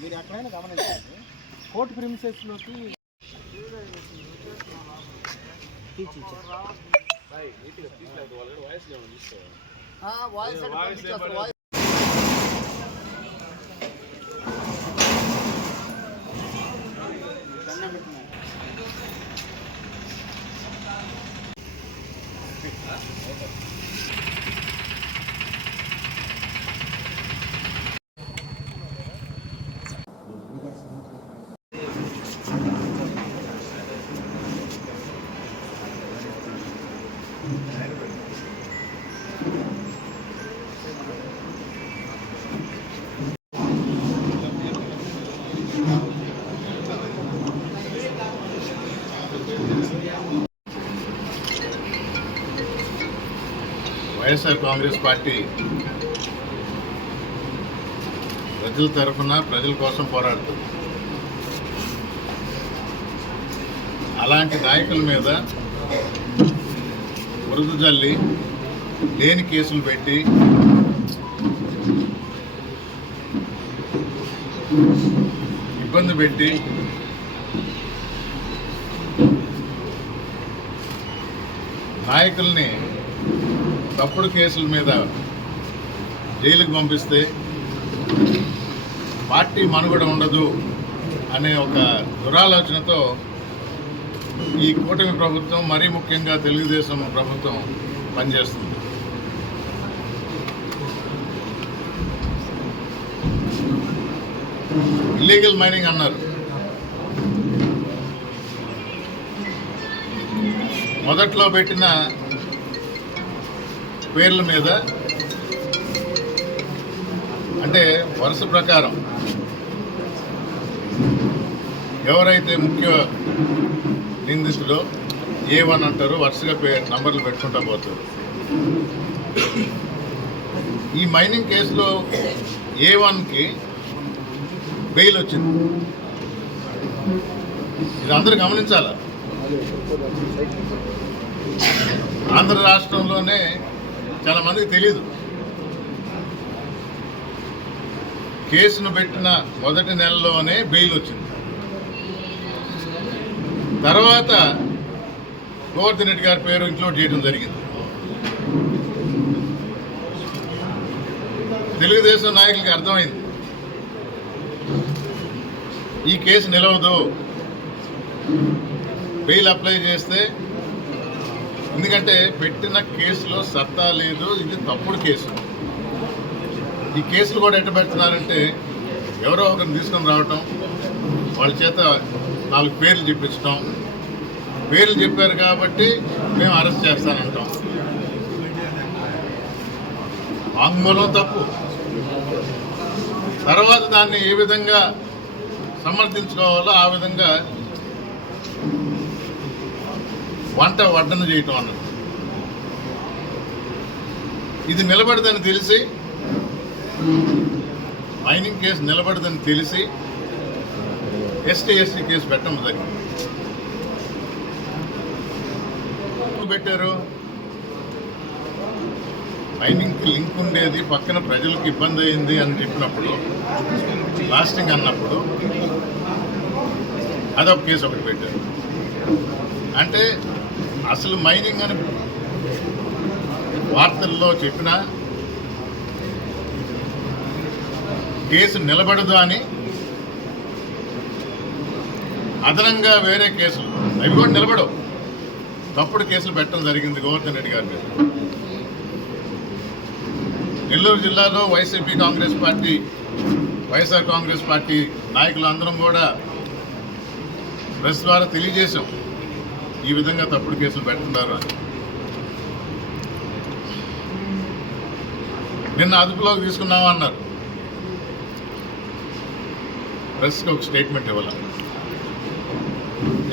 మీరు ఎక్కడైనా గమనించండి కోర్టు ప్రిమిసెస్లోకి వాయిస్ వైఎస్ఆర్ కాంగ్రెస్ పార్టీ ప్రజల తరఫున ప్రజల కోసం పోరాడుతుంది. అలాంటి నాయకుల మీద వృద్ధ జల్లి లేని కేసులు పెట్టి ఇబ్బంది పెట్టి నాయకుల్ని తప్పుడు కేసుల మీద జైలుకు పంపిస్తే పార్టీ మనుగడ ఉండదు అనే ఒక దురాలోచనతో ఈ కూటమి ప్రభుత్వం మరీ ముఖ్యంగా తెలుగుదేశం ప్రభుత్వం పనిచేస్తుంది. ఇల్లీగల్ మైనింగ్ అన్నారు. మొదట్లో పెట్టిన పేర్ల మీద అంటే వరుస ప్రకారం ఎవరైతే ముఖ్య నిందితుడో ఏ వన్ అంటారు వరుసగా పే నంబర్లు పెట్టుకుంటా పోతారు. ఈ మైనింగ్ కేసులో ఏ వన్కి బెయిల్ వచ్చింది. ఇది అందరూ గమనించాలా? ఆంధ్ర రాష్ట్రంలోనే చాలా మందికి తెలియదు కేసును పెట్టిన మొదటి నెలలోనే బెయిల్ వచ్చింది. తర్వాత గోవర్ధన్ రెడ్డి గారి పేరు ఇంక్లూడ్ చేయడం జరిగింది. తెలుగుదేశం నాయకులకి అర్థమైంది. ఈ కేసు నిలవదు. బెయిల్ అప్లై చేస్తే ఎందుకంటే పెట్టిన కేసులో సత్తా లేదు ఇది తప్పుడు కేసు. ఈ కేసులు కూడా ఎట్ట పెడుతున్నారంటే ఎవరో ఒకరిని తీసుకొని రావటం వాళ్ళ చేత నాలుగు పేర్లు చెప్పించటం. పేర్లు చెప్పారు కాబట్టి మేము అరెస్ట్ చేస్తానంటాం. వాంగ్మూలం తప్పు. తర్వాత దాన్ని ఏ విధంగా సమర్థించుకోవాలో ఆ విధంగా వంట వడ్డన చేయటం అన్నది. ఇది నిలబడదని తెలిసి మైనింగ్ కేసు నిలబడదని తెలిసి ఎస్టీ ఎస్టీ కేసు పెట్టడం జరిగింది. పెట్టారు? మైనింగ్కి లింక్ ఉండేది పక్కన ప్రజలకు ఇబ్బంది అయింది అని చెప్పినప్పుడు లాస్టింగ్ అన్నప్పుడు అదొక కేసు ఒకటి పెట్టారు. అంటే అసలు మైనింగ్ అని వార్తల్లో చెప్పిన కేసు నిలబడదు అని అదనంగా వేరే కేసులు. అవి కూడా నిలబడవు. తప్పుడు కేసులు పెట్టడం జరిగింది గోవర్ధన్ రెడ్డి గారి మీద. నెల్లూరు జిల్లాలో YCP Congress party YSR Congress party నాయకులు అందరం కూడా ప్రెస్ ద్వారా తెలియజేశాం. ఈ విధంగా తప్పుడు కేసులు పెడుతున్నారు నిన్న అదుపులోకి తీసుకున్నావా అన్నారు. ప్రెస్కి ఒక స్టేట్మెంట్ ఇవ్వాలి?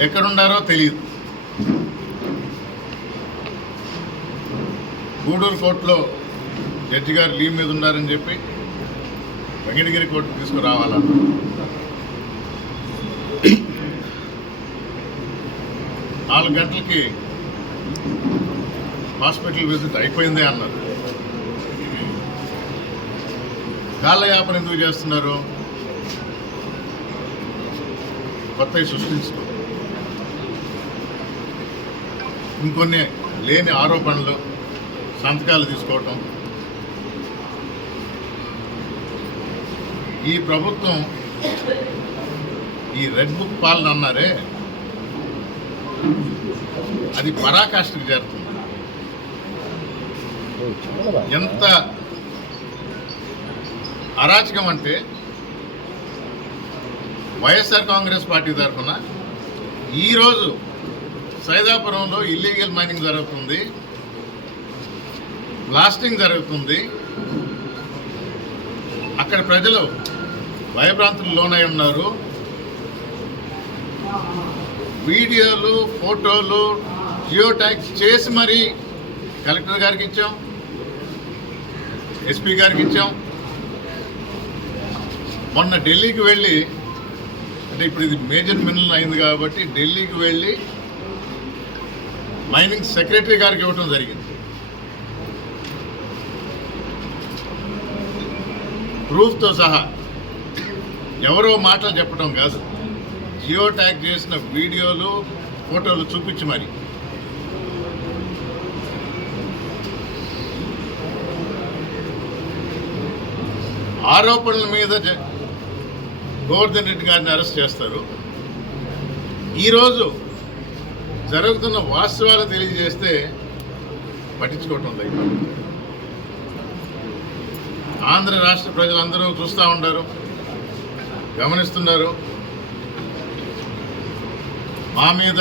ఎక్కడున్నారో తెలియదు గూడూరు కోర్టులో జడ్జి గారు లీవ్ మీద ఉన్నారని చెప్పి వెంకటగిరి కోర్టుకు తీసుకురావాలన్నారు. నాలుగు గంటలకి హాస్పిటల్ విజిట్ అయిపోయిందే అన్నారు. కాళ్ళయాపన ఎందుకు చేస్తున్నారు? కొత్తవి సృష్టించడం ఇంకొన్ని లేని ఆరోపణలు సంతకాలు తీసుకోవటం. ఈ ప్రభుత్వం ఈ రెడ్ బుక్ పాలన అన్నారే? అది పరాకాష్ఠకు చేరుతుంది ఎంత అరాచకం అంటే వైఎస్ఆర్ కాంగ్రెస్ పార్టీ తరఫున ఈరోజు సైదాపురంలో ఇల్లీగల్ మైనింగ్ జరుగుతుంది. బ్లాస్టింగ్ జరుగుతుంది. అక్కడ ప్రజలు భయభ్రాంతులు లోనై ఉన్నారు. వీడియోలు ఫోటోలు జియో ట్యాక్స్ చేసి మరీ కలెక్టర్ గారికి ఇచ్చాం ఎస్పీ గారికి ఇచ్చాం. మొన్న ఢిల్లీకి వెళ్ళి అంటే ఇప్పుడు ఇది మేజర్ మినరల్ అయింది కాబట్టి ఢిల్లీకి వెళ్ళి మైనింగ్ సెక్రటరీ గారికి ఇవ్వటం జరిగింది. ప్రూఫ్తో సహా ఎవరో మాటలు చెప్పడం కాదు. జియో ట్యాగ్ చేసిన వీడియోలు ఫోటోలు చూపించి మరి. ఆరోపణల మీద గోవర్ధన్ రెడ్డి గారిని అరెస్ట్ చేస్తారు. ఈరోజు జరుగుతున్న వాస్తవాలు తెలియజేస్తే పట్టించుకోవటం లేదు. ఆంధ్ర రాష్ట్ర ప్రజలందరూ చూస్తూ ఉంటారు గమనిస్తున్నారు. మా మీద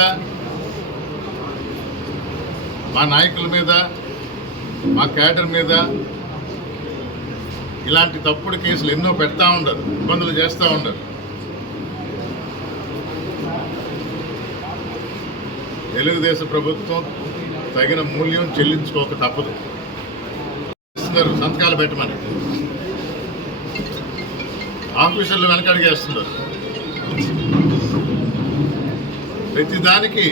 మా నాయకుల మీద మా క్యాడర్ మీద ఇలాంటి తప్పుడు కేసులు ఎన్నో పెడతా ఉండరు ఇబ్బందులు చేస్తూ ఉండరు. తెలుగుదేశం ప్రభుత్వం తగిన మూల్యం చెల్లించుకోక తప్పదు. ఇస్తున్నారు సంతకాలు పెట్టమని. ఆఫీసర్లు వెనకడిగేస్తున్నారు. ప్రతిదానికి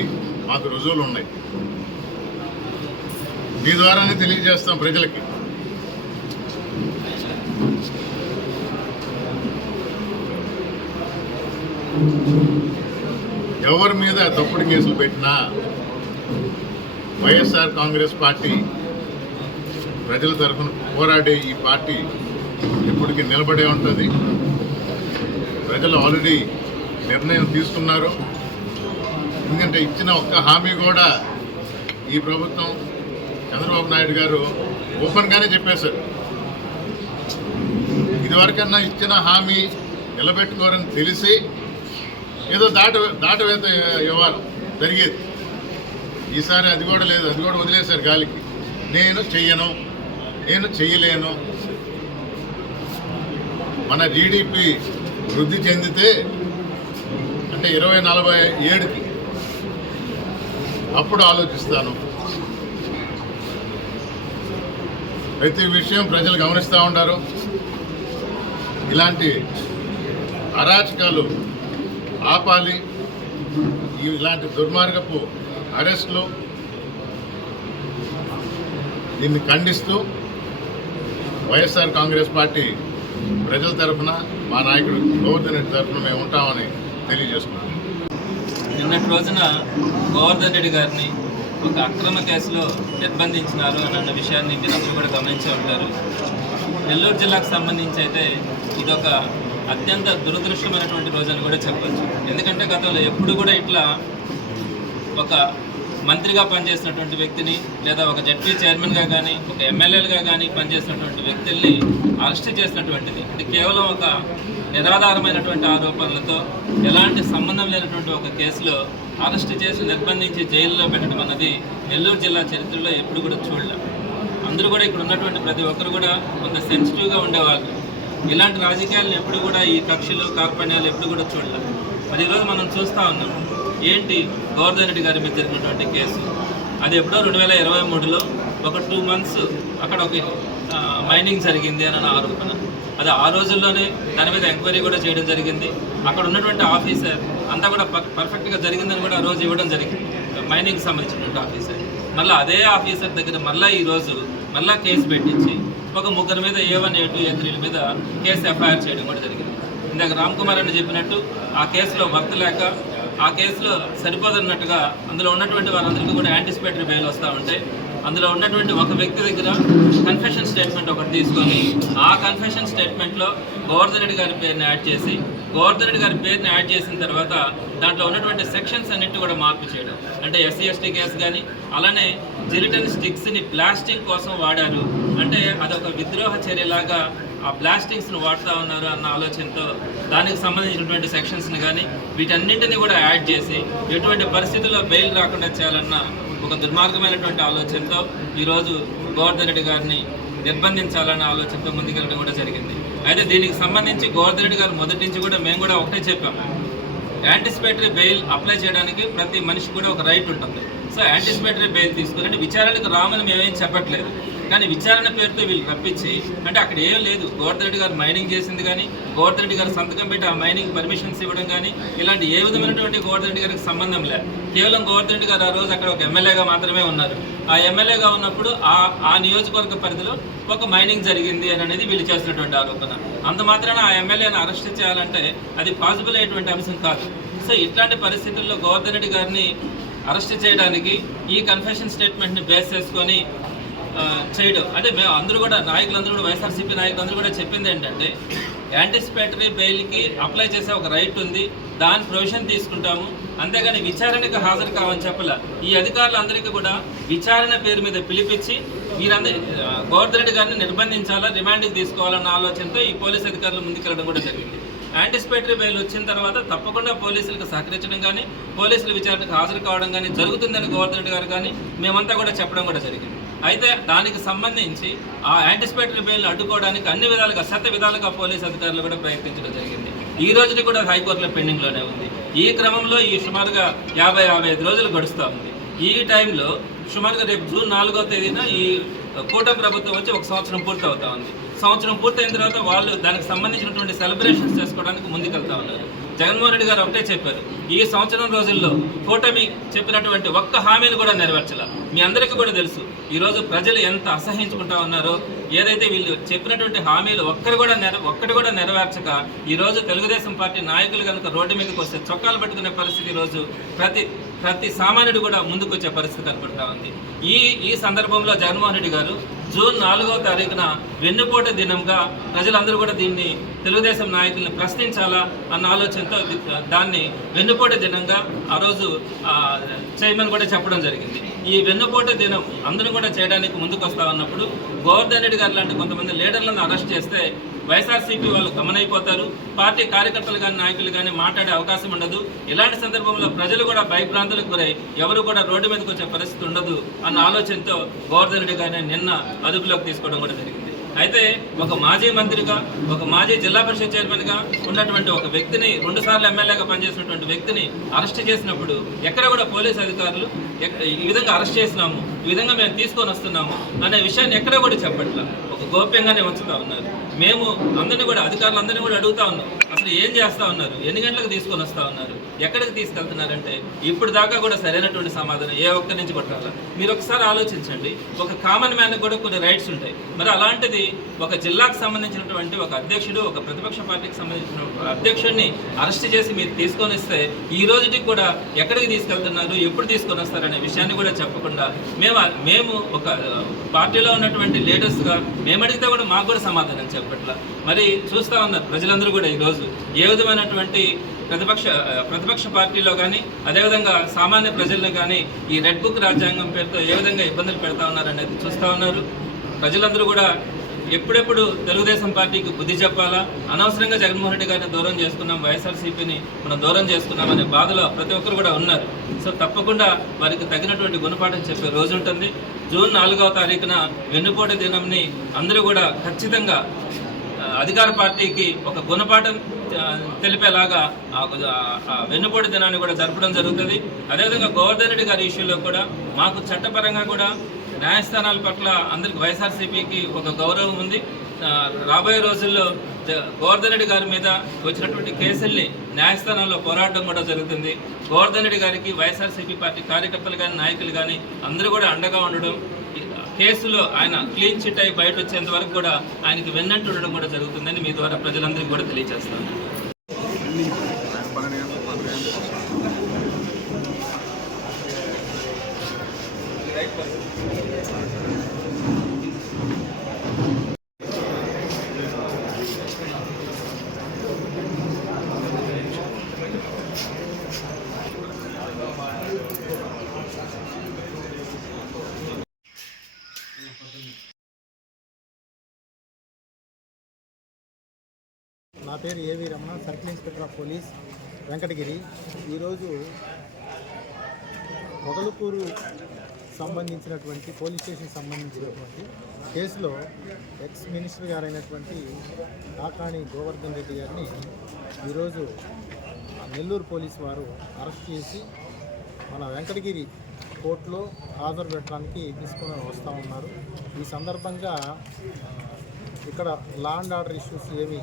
మాకు రుజువులు ఉన్నాయి. మీ ద్వారానే తెలియజేస్తాం ప్రజలకి. ఎవరి మీద తప్పుడు కేసులు పెట్టినా వైఎస్ఆర్ కాంగ్రెస్ పార్టీ ప్రజల తరఫున పోరాడే ఈ పార్టీ ఇప్పటికీ నిలబడే ఉంటుంది. ప్రజలు ఆల్రెడీ నిర్ణయం తీసుకున్నారు. ఎందుకంటే ఇచ్చిన ఒక్క హామీ కూడా ఈ ప్రభుత్వం చంద్రబాబు నాయుడు గారు ఓపెన్గానే చెప్పేశారు. ఇదివరకన్నా ఇచ్చిన హామీ నిలబెట్టుకోరని తెలిసి ఏదో దాట దాటవేత ఇవ్వాలి జరిగేది. ఈసారి అది కూడా లేదు అది కూడా వదిలేశారు గాలికి. నేను చెయ్యను నేను చెయ్యలేను. మన జీడిపి వృద్ధి చెందితే అంటే ఇరవై నలభై ఏడుకి అప్పుడు ఆలోచిస్తాను. ప్రతి విషయం ప్రజలు గమనిస్తూ ఉంటారు ఇలాంటి అరాచకాలు ఆపాలి. ఇలాంటి దుర్మార్గపు అరెస్టులు దీన్ని ఖండిస్తూ వైఎస్ఆర్ కాంగ్రెస్ పార్టీ ప్రజల తరఫున మా నాయకుడు గోవర్ధన్ రెడ్డి తరఫున మేము ఉంటామని తెలియజేసుకుంటున్నాం నిన్నటి రోజున గోవర్ధన్ రెడ్డి గారిని ఒక అక్రమ కేసులో నిర్బంధించినారు అని అన్న విషయాన్ని మీరందరూ కూడా గమనించే ఉంటారు. నెల్లూరు జిల్లాకు సంబంధించి అయితే ఇదొక అత్యంత దురదృష్టమైనటువంటి రోజు అని కూడా చెప్పచ్చు. ఎందుకంటే గతంలో ఎప్పుడు కూడా ఇట్లా ఒక మంత్రిగా పనిచేసినటువంటి వ్యక్తిని లేదా ఒక జడ్పీ చైర్మన్గా కానీ ఒక ఎమ్మెల్యేలుగా కానీ పనిచేసినటువంటి వ్యక్తుల్ని అరెస్ట్ చేసినటువంటిది. ఇది కేవలం ఒక నిరాధారమైనటువంటి ఆరోపణలతో ఎలాంటి సంబంధం లేనటువంటి ఒక కేసులో అరెస్ట్ చేసి నిర్బంధించి జైల్లో పెట్టడం అన్నది నెల్లూరు జిల్లా చరిత్రలో ఎప్పుడు కూడా చూడలేం. అందరూ కూడా ఇక్కడ ఉన్నటువంటి ప్రతి ఒక్కరు కూడా కొంత సెన్సిటివ్గా ఉండేవాళ్ళు. ఇలాంటి రాజకీయాలను ఎప్పుడు కూడా ఈ కక్షలు కార్పణ్యాలు ఎప్పుడు కూడా చూడలేం. మరి ఈరోజు మనం చూస్తూ ఉన్నాం ఏంటి గోవర్ధన్ రెడ్డి గారి మీద జరిగినటువంటి కేసు? అది ఎప్పుడో రెండు వేల ఇరవై మూడులో ఒక టూ మంత్స్ అక్కడ ఒక మైనింగ్ జరిగింది అని ఆరోపణ. అది ఆ రోజుల్లోనే దాని మీద ఎంక్వైరీ కూడా చేయడం జరిగింది. అక్కడ ఉన్నటువంటి ఆఫీసర్ అంతా కూడా పర్ఫెక్ట్గా జరిగిందని కూడా ఆ రోజు ఇవ్వడం జరిగింది. మైనింగ్ సంబంధించినటువంటి ఆఫీసర్. మళ్ళీ అదే ఆఫీసర్ దగ్గర మళ్ళీ ఈరోజు మళ్ళీ కేసు పెట్టించి ఒక ముగ్గురు మీద ఏ వన్ ఏ టూ ఏ త్రీల మీద కేసు ఎఫ్ఐఆర్ చేయడం కూడా జరిగింది. ఇందాక రామ్ కుమార్ అని చెప్పినట్టు ఆ కేసులో వర్త లేక ఆ కేసులో సరిపోదన్నట్టుగా అందులో ఉన్నటువంటి వారందరికీ కూడా యాంటిసిపేటరీ బెయిల్ వస్తూ ఉంటాయి అందులో ఉన్నటువంటి ఒక వ్యక్తి దగ్గర కన్ఫెషన్ స్టేట్మెంట్ ఒకటి తీసుకొని ఆ కన్ఫెషన్ స్టేట్మెంట్లో గోవర్ధన్ రెడ్డి గారి పేరుని యాడ్ చేసి గోవర్ధన్ రెడ్డి గారి పేరుని యాడ్ చేసిన తర్వాత దాంట్లో ఉన్నటువంటి సెక్షన్స్ అన్నిటి కూడా మార్పు చేయడం. అంటే ఎస్సీ ఎస్టీ కేసు కానీ అలానే జిలిటన్ స్టిక్స్ని బ్లాస్టింగ్ కోసం వాడారు. అంటే అదొక విద్రోహ చర్యలాగా ఆ ప్లాస్టిక్స్ని వాడుతూ ఉన్నారు అన్న ఆలోచనతో దానికి సంబంధించినటువంటి సెక్షన్స్ని కానీ వీటన్నింటినీ కూడా యాడ్ చేసి ఎటువంటి పరిస్థితుల్లో బెయిల్ రాకుండా చేయాలన్న ఒక దుర్మార్గమైనటువంటి ఆలోచనతో ఈరోజు గోవర్ధన్ రెడ్డి గారిని నిర్బంధించాలన్న ఆలోచనతో ముందుకెళ్ళడం కూడా జరిగింది. అయితే దీనికి సంబంధించి గోవర్ధన్ రెడ్డి గారు మొదటి నుంచి కూడా మేము కూడా ఒకటే చెప్పాం. యాంటిసిపేటరీ బెయిల్ అప్లై చేయడానికి ప్రతి మనిషి కూడా ఒక రైట్ ఉంటుంది. సో యాంటిసిపేటరీ బెయిల్ తీసుకుని అంటే విచారణకు రామని మేమేం చెప్పట్లేదు. కానీ విచారణ పేరుతో వీళ్ళు రప్పించి అంటే అక్కడ ఏం లేదు. గోవర్ధరెడ్డి గారు మైనింగ్ చేసింది కానీ గోవర్ధరెడ్డి గారు సంతకం పెట్టి ఆ మైనింగ్ పర్మిషన్స్ ఇవ్వడం కానీ ఇలాంటి ఏ విధమైనటువంటి గోవర్ధరెడ్డి గారికి సంబంధం లేదు. కేవలం గోవర్ధరెడ్డి గారు ఆ రోజు అక్కడ ఒక ఎమ్మెల్యేగా మాత్రమే ఉన్నారు. ఆ ఎమ్మెల్యేగా ఉన్నప్పుడు ఆ ఆ నియోజకవర్గ పరిధిలో ఒక మైనింగ్ జరిగింది అని అనేది వీళ్ళు చేసినటువంటి ఆరోపణ. అంత మాత్రాన ఆ ఎమ్మెల్యేని అరెస్ట్ చేయాలంటే అది పాసిబుల్ అయ్యేటువంటి అంశం కాదు. సో ఇట్లాంటి పరిస్థితుల్లో గోవర్ధన్ రెడ్డి గారిని అరెస్ట్ చేయడానికి ఈ కన్ఫెషన్ స్టేట్మెంట్ని బేస్ చేసుకొని చేయడం. అంటే మేము అందరూ కూడా నాయకులందరూ కూడా వైఎస్ఆర్సీపీ నాయకులందరూ కూడా చెప్పింది ఏంటంటే యాంటిసిపేటరీ బెయిల్కి అప్లై చేసే ఒక రైట్ ఉంది. దాని ప్రొవిజన్ తీసుకుంటాము. అంతేగాని విచారణకు హాజరు కావని చెప్పాల. ఈ అధికారులందరికీ కూడా విచారణ పేరు మీద పిలిపించి మీరందరి ఆ, గారిని నిర్బంధించాలా రిమాండ్కి తీసుకోవాలన్న ఆలోచనతో ఈ పోలీస్ అధికారులు ముందుకెళ్ళడం కూడా జరిగింది. యాంటిసిపేటరీ బెయిల్ వచ్చిన తర్వాత తప్పకుండా పోలీసులకు సహకరించడం కానీ పోలీసుల విచారణకు హాజరు కావడం కానీ జరుగుతుందని గోవర్ధన్ గారు కానీ మేమంతా కూడా చెప్పడం కూడా జరిగింది. అయితే దానికి సంబంధించి ఆ యాంటిసిపేటరీ బెయిల్ని అడ్డుకోవడానికి అన్ని విధాలుగా శత విధాలుగా పోలీస్ అధికారులు కూడా ప్రయత్నించడం జరిగింది. ఈ రోజుకి కూడా హైకోర్టులో పెండింగ్లోనే ఉంది. ఈ క్రమంలో ఈ సుమారుగా యాభై యాభై ఐదు రోజులు గడుస్తూ ఉంది. ఈ టైంలో సుమారుగా రేపు జూన్ నాలుగో తేదీన ఈ కూటమి ప్రభుత్వం వచ్చి ఒక సంవత్సరం పూర్తి ఉంది. సంవత్సరం పూర్తయిన తర్వాత వాళ్ళు దానికి సంబంధించినటువంటి సెలబ్రేషన్స్ చేసుకోవడానికి ముందుకెళ్తా ఉన్నారు. జగన్మోహన్ రెడ్డి గారు ఒకటే చెప్పారు. ఈ సంవత్సరం రోజుల్లో కూటమి చెప్పినటువంటి ఒక్క హామీని కూడా నెరవేర్చాల. మీ అందరికీ కూడా తెలుసు. ఈరోజు ప్రజలు ఎంత అసహించుకుంటా ఉన్నారో ఏదైతే వీళ్ళు చెప్పినటువంటి హామీలు ఒక్కరు కూడా నెర ఒక్కటి కూడా నెరవేర్చక ఈరోజు తెలుగుదేశం పార్టీ నాయకులు కనుక రోడ్డు మీదకి వస్తే చొక్కాలు పట్టుకునే పరిస్థితి ఈరోజు ప్రతి ప్రతి సామాన్యుడు కూడా ముందుకు వచ్చే పరిస్థితి కనపడతా ఉంది. ఈ ఈ సందర్భంలో జగన్మోహన్ రెడ్డి గారు జూన్ నాలుగవ తారీఖున వెన్నుపోట దినంగా ప్రజలందరూ కూడా దీన్ని తెలుగుదేశం నాయకుల్ని ప్రశ్నించాలా అన్న ఆలోచనతో దాన్ని వెన్నుపోట దినంగా ఆ రోజు చైర్మన్ కూడా చెప్పడం జరిగింది. ఈ వెన్నుపోట దినం అందరూ కూడా చేయడానికి ముందుకు వస్తా ఉన్నప్పుడు గోవర్ధన్ రెడ్డి గారు లాంటి కొంతమంది లీడర్లను అరెస్ట్ చేస్తే వైఎస్ఆర్సీపీ వాళ్ళు గమనైపోతారు. పార్టీ కార్యకర్తలు కానీ నాయకులు కానీ మాట్లాడే అవకాశం ఉండదు. ఇలాంటి సందర్భంలో ప్రజలు కూడా భయభ్రాంతులకు గురై ఎవరు కూడా రోడ్డు మీదకి వచ్చే పరిస్థితి ఉండదు అన్న ఆలోచనతో గోవర్ధన్ రెడ్డి గారిని నిన్న అదుపులోకి తీసుకోవడం కూడా జరిగింది. అయితే ఒక మాజీ మంత్రిగా ఒక మాజీ జిల్లా పరిషత్ చైర్మన్గా ఉన్నటువంటి ఒక వ్యక్తిని రెండు సార్లు ఎమ్మెల్యేగా పనిచేసినటువంటి వ్యక్తిని అరెస్ట్ చేసినప్పుడు ఎక్కడ కూడా పోలీస్ అధికారులు ఈ విధంగా అరెస్ట్ చేసినాము ఈ విధంగా మేము తీసుకొని వస్తున్నాము అనే విషయాన్ని ఎక్కడ కూడా చెప్పట్లా. ఒక గోప్యంగానే ఉంచుతా ఉన్నారు. మేము అందరినీ కూడా అధికారులు అందరినీ కూడా అడుగుతా ఉన్నాం. అసలు ఏం చేస్తా ఉన్నారు? ఎన్ని గంటలకు తీసుకొని వస్తా ఉన్నారు? ఎక్కడికి తీసుకెళ్తున్నారంటే ఇప్పుడు దాకా కూడా సరైనటువంటి సమాధానం ఏ ఒక్కరి నుంచి కొట్టాలా మీరు ఒకసారి ఆలోచించండి. ఒక కామన్ మ్యాన్ కూడా కొన్ని రైట్స్ ఉంటాయి. మరి అలాంటిది ఒక జిల్లాకు సంబంధించినటువంటి ఒక అధ్యక్షుడు ఒక ప్రతిపక్ష పార్టీకి సంబంధించిన అధ్యక్షుడిని అరెస్ట్ చేసి మీరు తీసుకొని వస్తే ఈ రోజుకి కూడా ఎక్కడికి తీసుకెళ్తున్నారు ఎప్పుడు తీసుకొని వస్తారనే విషయాన్ని కూడా చెప్పకుండా మేము మేము ఒక పార్టీలో ఉన్నటువంటి లీడర్స్గా మేము అడిగితే కూడా మాకు కూడా సమాధానం చెప్పట్ల. మరి చూస్తా ఉన్నారు ప్రజలందరూ కూడా ఈరోజు ఏ విధమైనటువంటి ప్రతిపక్ష ప్రతిపక్ష పార్టీలో కానీ అదేవిధంగా సామాన్య ప్రజలను కానీ ఈ రెడ్ బుక్ రాజ్యాంగం పేరుతో ఏ విధంగా ఇబ్బందులు పెడతా ఉన్నారనేది చూస్తూ ఉన్నారు. ప్రజలందరూ కూడా ఎప్పుడెప్పుడు తెలుగుదేశం పార్టీకి బుద్ధి చెప్పాలా? అనవసరంగా జగన్మోహన్ రెడ్డి గారిని దూరం చేసుకున్నాం వైఎస్ఆర్సీపీని మనం దూరం చేసుకున్నామనే బాధలో ప్రతి ఒక్కరు కూడా ఉన్నారు. సో తప్పకుండా వారికి తగినటువంటి గుణపాఠం చెప్పే రోజు ఉంటుంది. జూన్ నాలుగవ తారీఖున వెన్నుపోటు దినంని అందరూ కూడా ఖచ్చితంగా అధికార పార్టీకి ఒక గుణపాఠం తెలిపేలాగా ఆ వెన్నుపోటు దినాన్ని కూడా జరపడం జరుగుతుంది. అదేవిధంగా గోవర్ధన్ రెడ్డి గారి ఇష్యూలో కూడా మాకు చట్టపరంగా కూడా న్యాయస్థానాల పట్ల అందరికి వైఎస్ఆర్సీపీకి ఒక గౌరవం ఉంది. రాబోయే రోజుల్లో గోవర్ధన్ రెడ్డి గారి మీద వచ్చినటువంటి కేసుల్ని న్యాయస్థానాల్లో పోరాటం కూడా జరుగుతుంది. గోవర్ధన్ రెడ్డి గారికి వైఎస్ఆర్సీపీ పార్టీ కార్యకర్తలు కానీ నాయకులు కానీ అందరూ కూడా అండగా ఉండడం కేసులో ఆయన క్లీన్ చిట్ అయి బయట వచ్చేంత వరకు కూడా ఆయనకి వెన్నట్టు ఉండడం కూడా జరుగుతుందని మీ ద్వారా ప్రజలందరికీ కూడా తెలియజేస్తాను నా పేరు A V Ramana? Circle inspector of police Venkatagiri. ఈరోజు పొగలుకూరు సంబంధించినటువంటి పోలీస్ స్టేషన్ సంబంధించినటువంటి కేసులో ఎక్స్ మినిస్టర్ గారైనటువంటి కాకాణి గోవర్ధన్ రెడ్డి గారిని ఈరోజు నెల్లూరు పోలీస్ వారు అరెస్ట్ చేసి మన వెంకటగిరి కోర్టులో హాజరు పెట్టడానికి తీసుకొని వస్తూ ఉన్నారు. ఈ సందర్భంగా ఇక్కడ లా అండ్ ఆర్డర్ ఇష్యూస్ ఏమి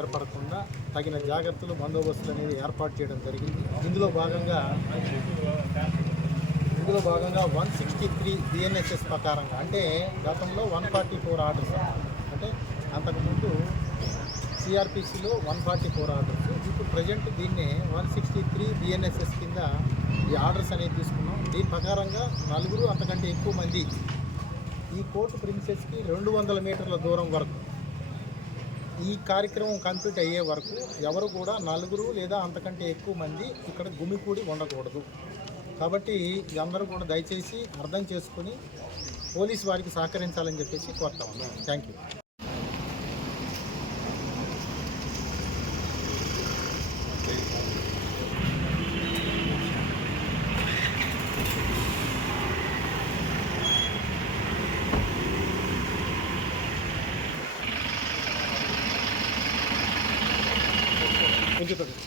ఏర్పడకుండా తగిన జాగ్రత్తలు బందోబస్తులు అనేది ఏర్పాటు చేయడం జరిగింది. ఇందులో భాగంగా ఇందులో భాగంగా వన్ సిక్స్టీ త్రీ బిఎన్ఎస్ఎస్ ప్రకారంగా అంటే గతంలో వన్ ఫార్టీ ఫోర్ ఆర్డర్స్ అంటే అంతకుముందు సిఆర్పిసిలో వన్ ఫార్టీ ఫోర్ ఆర్డర్స్ ఇప్పుడు ప్రజెంట్ దీన్ని one sixty three B N S S కింద ఈ ఆర్డర్స్ అనేది తీసుకున్నాం. దీని ప్రకారంగా నలుగురు అంతకంటే ఎక్కువ మంది ఈ కోర్టు ప్రిన్సెస్కి రెండు వందల మీటర్ల దూరం వరకు ఈ కార్యక్రమం కంప్లీట్ అయ్యే వరకు ఎవరు కూడా నలుగురు లేదా అంతకంటే ఎక్కువ మంది ఇక్కడ గుమికూడి ఉండకూడదు. కాబట్టి అందరూ కూడా దయచేసి అర్థం చేసుకుని పోలీస్ వారికి సహకరించాలని చెప్పేసి కోరుతా ఉన్నాం. థ్యాంక్ యూ కొంచెం పెట్టండి.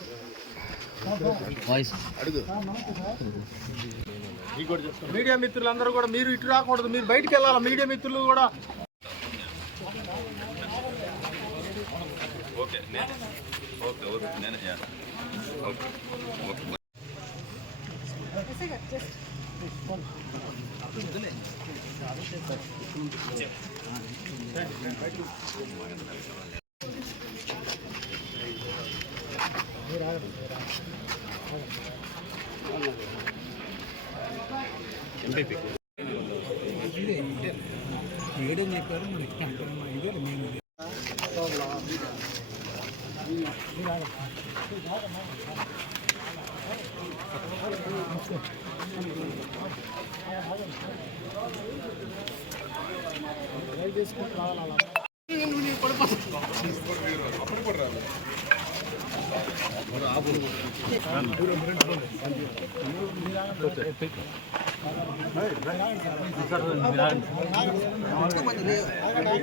మీడియా మిత్రులందరూ కూడా మీరు ఇటు రాకూడదు మీరు బయటికి వెళ్ళాలి? మీడియా మిత్రులు కూడా మీరు ఏడేం చెప్పారు మనకి ఇదే మేము చేసుకుంటున్నా వెనక మీరు ఆగండి.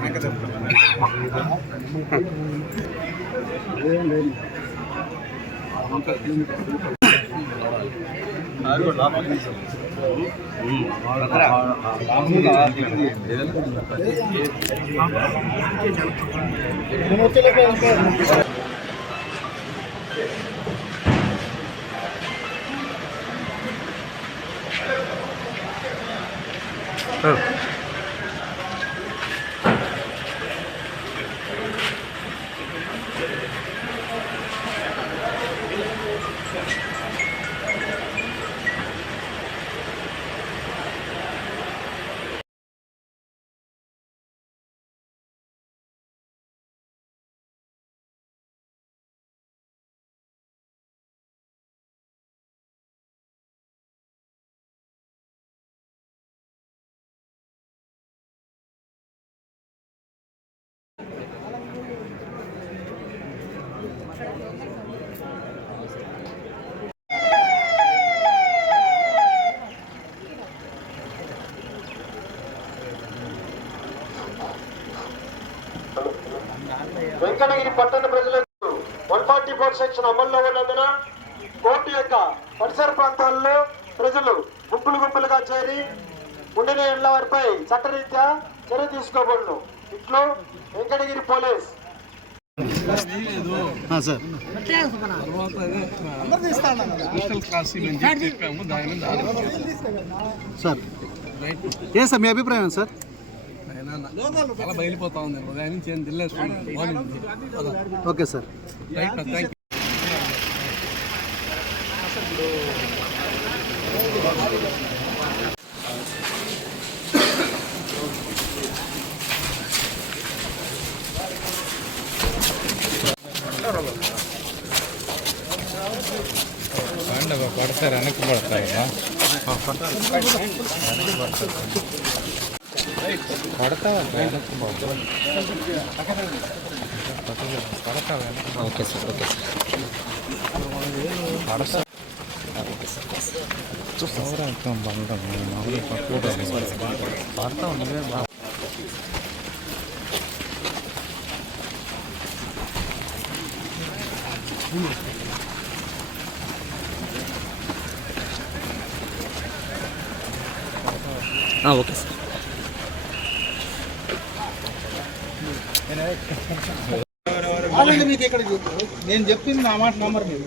వెంకటగిరి ఫోర్ సెక్షన్ అమల్లో ఉన్నందున కోర్టు యొక్క పరిసర ప్రాంతాల్లో ప్రజలు గుంపులు గుంపులుగా చేరి ఉండిన ఇళ్ళ వారిపై చట్టరీత్యా చర్య తీసుకోబడును. ఇట్లు వెంకటగిరి పోలీస్. చెప్పాము దాని మీద సార్ రైట్ ఏ సార్. మీ అభిప్రాయం సార్ ఆయన అలా బయలుపోతా ఉంది ఉదయం నుంచి ఏం దిల్లేసుకుంటాం బాగుంది okay sir. Right okay sir మీకు ఇక్కడ నేను చెప్పింది నా మాట నంబర్ మీరు.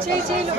七七六五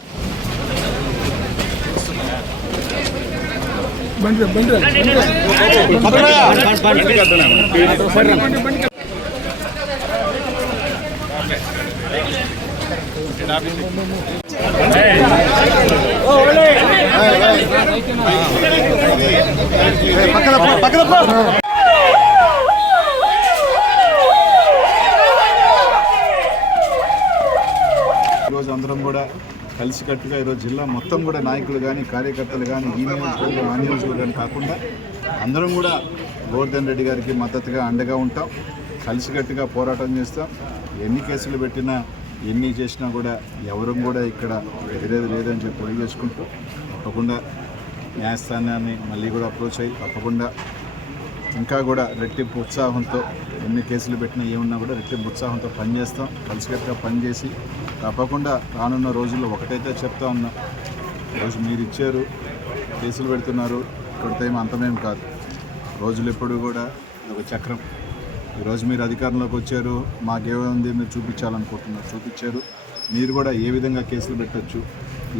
ఈరోజు అందరం కూడా కలిసికట్టుగా ఈరోజు జిల్లా మొత్తం కూడా నాయకులు కానీ కార్యకర్తలు కానీ ఈ నియోజకవర్గం ఆ నియోజకవర్గాన్ని కాకుండా అందరం కూడా గోవర్ధన్ రెడ్డి గారికి మద్దతుగా అండగా ఉంటాం. కలిసికట్టుగా పోరాటం చేస్తాం. ఎన్ని కేసులు పెట్టినా ఎన్ని చేసినా కూడా ఎవరం కూడా ఇక్కడ ఎదిరేది లేదని చెప్పి తెలియజేసుకుంటూ తప్పకుండా న్యాయస్థానాన్ని మళ్ళీ కూడా అప్రోచ్ అయ్యి తప్పకుండా ఇంకా కూడా రెట్టింపు ఉత్సాహంతో ఎన్ని కేసులు పెట్టినా ఏమున్నా కూడా రెట్టింపు ఉత్సాహంతో పనిచేస్తాం. కలిసికట్టుగా పనిచేసి తప్పకుండా రానున్న రోజుల్లో ఒకటైతే చెప్తా ఉన్నాం. రోజు మీరు ఇచ్చారు కేసులు పెడుతున్నారు. కొడతాయేమో అంతమేం కాదు. రోజులు ఎప్పుడు కూడా ఒక చక్రం. ఈరోజు మీరు అధికారంలోకి వచ్చారు మాకేముంది మీరు చూపించాలనుకుంటున్నారు. చూపించారు. మీరు కూడా ఏ విధంగా కేసులు పెట్టచ్చు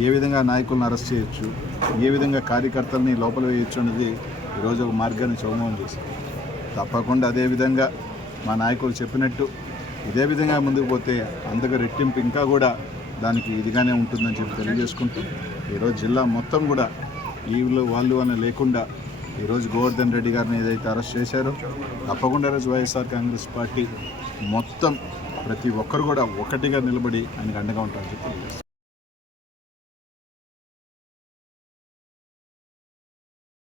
ఏ విధంగా నాయకులను అరెస్ట్ చేయొచ్చు ఏ విధంగా కార్యకర్తల్ని లోపల వేయొచ్చు అనేది ఈరోజు ఒక మార్గాన్ని చౌమం చేశారు తప్పకుండా అదే విధంగా మా నాయకులు చెప్పినట్టు ఇదే విధంగా ముందుకు పోతే అందుకు రెట్టింపు ఇంకా కూడా దానికి ఇదిగానే ఉంటుందని చెప్పి తెలియజేసుకుంటూ ఈరోజు జిల్లా మొత్తం కూడా వీళ్ళు వాళ్ళు అని లేకుండా ఈరోజు గోవర్ధన్ రెడ్డి గారిని ఏదైతే అరెస్ట్ చేశారో తప్పకుండా ఈరోజు వైఎస్ఆర్ కాంగ్రెస్ పార్టీ మొత్తం ప్రతి ఒక్కరు కూడా ఒకటిగా నిలబడి ఆయనకు అండగా ఉంటారని చెప్పి తెలియజేస్తారు